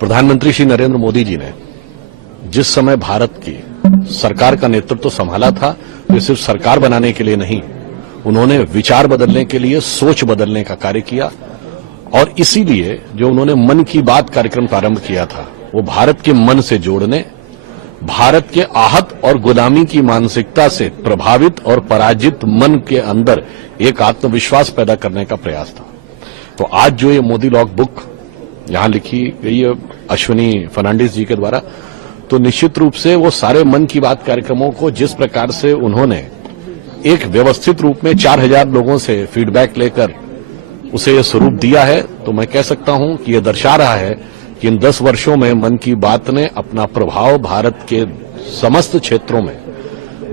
प्रधानमंत्री श्री नरेंद्र मोदी जी ने जिस समय भारत की सरकार का नेतृत्व संभाला था, वे सिर्फ सरकार बनाने के लिए नहीं, उन्होंने विचार बदलने के लिए सोच बदलने का कार्य किया। और इसीलिए जो उन्होंने मन की बात कार्यक्रम प्रारंभ किया था, वो भारत के मन से जोड़ने, भारत के आहत और गुलामी की मानसिकता से प्रभावित और पराजित मन के अंदर एक आत्मविश्वास पैदा करने का प्रयास था। तो आज जो ये मोदी लॉग बुक यहां लिखी गई है अश्विनी फर्नांडिस जी के द्वारा, तो निश्चित रूप से वो सारे मन की बात कार्यक्रमों को जिस प्रकार से उन्होंने एक व्यवस्थित रूप में 4000 लोगों से फीडबैक लेकर उसे ये स्वरूप दिया है, तो मैं कह सकता हूं कि यह दर्शा रहा है कि इन 10 वर्षों में मन की बात ने अपना प्रभाव भारत के समस्त क्षेत्रों में,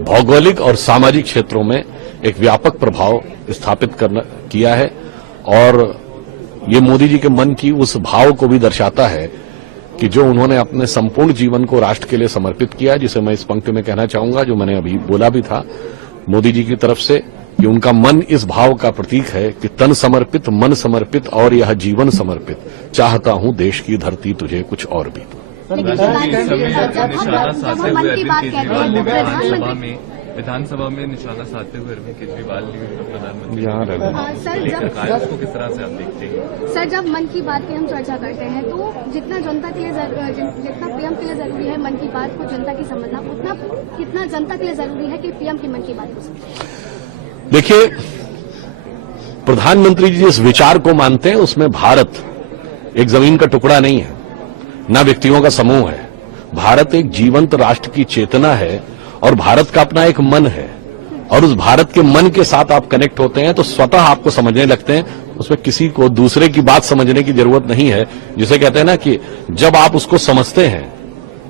भौगोलिक और सामाजिक क्षेत्रों में एक व्यापक प्रभाव स्थापित किया है। और ये मोदी जी के मन की उस भाव को भी दर्शाता है कि जो उन्होंने अपने संपूर्ण जीवन को राष्ट्र के लिए समर्पित किया, जिसे मैं इस पंक्ति में कहना चाहूंगा, जो मैंने अभी बोला भी था मोदी जी की तरफ से, कि उनका मन इस भाव का प्रतीक है कि तन समर्पित, मन समर्पित और यह जीवन समर्पित, चाहता हूं देश की धरती तुझे कुछ और भी। विधानसभा में निशाना साधते हुए अरविंद केजरीवाल ने प्रधानमंत्री उसको किस तरह से आप देखते हैं? सर, जब मन की बात की हम चर्चा करते हैं तो जितना जनता के लिए जितना पीएम के लिए जरूरी है मन की बात को जनता की समझना, उतना कितना जनता के लिए जरूरी है कि पीएम की मन की बात को समझे। देखिए, प्रधानमंत्री जी जिस विचार को मानते हैं उसमें भारत एक जमीन का टुकड़ा नहीं है, न व्यक्तियों का समूह है। भारत एक जीवंत राष्ट्र की चेतना है और भारत का अपना एक मन है, और उस भारत के मन के साथ आप कनेक्ट होते हैं तो स्वतः आपको समझने लगते हैं। उसमें किसी को दूसरे की बात समझने की जरूरत नहीं है। जिसे कहते हैं ना कि जब आप उसको समझते हैं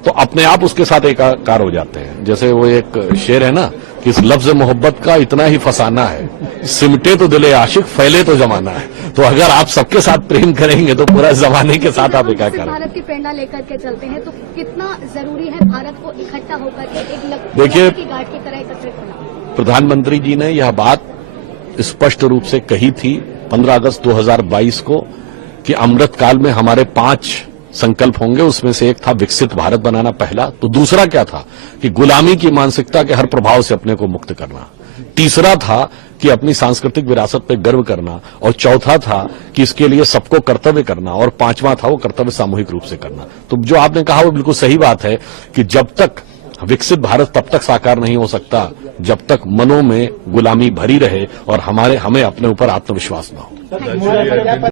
तो अपने आप उसके साथ एकाकार हो जाते हैं। जैसे वो एक शेर है ना कि इस लफ्ज मोहब्बत का इतना ही फसाना है, सिमटे तो दिले आशिक, फैले तो जमाना है। तो अगर आप सबके साथ प्रेम करेंगे तो पूरा जमाने के साथ आप एकाकार। भारत की प्रेरणा लेकर के चलते हैं तो कितना जरूरी है भारत को इकट्ठा होकर के एक देखिए, गार्ड की तरह एकत्रित होना। प्रधानमंत्री जी ने यह बात स्पष्ट रूप से कही थी 15 अगस्त 2022 को कि अमृत काल में हमारे 5 संकल्प होंगे। उसमें से एक था विकसित भारत बनाना पहला, तो दूसरा क्या था कि गुलामी की मानसिकता के हर प्रभाव से अपने को मुक्त करना, तीसरा था कि अपनी सांस्कृतिक विरासत पर गर्व करना, और चौथा था कि इसके लिए सबको कर्तव्य करना, और पांचवा था वो कर्तव्य सामूहिक रूप से करना। तो जो आपने कहा वो बिल्कुल सही बात है कि जब तक विकसित भारत तब तक साकार नहीं हो सकता जब तक मनों में गुलामी भरी रहे और हमें अपने ऊपर आत्मविश्वास न हो।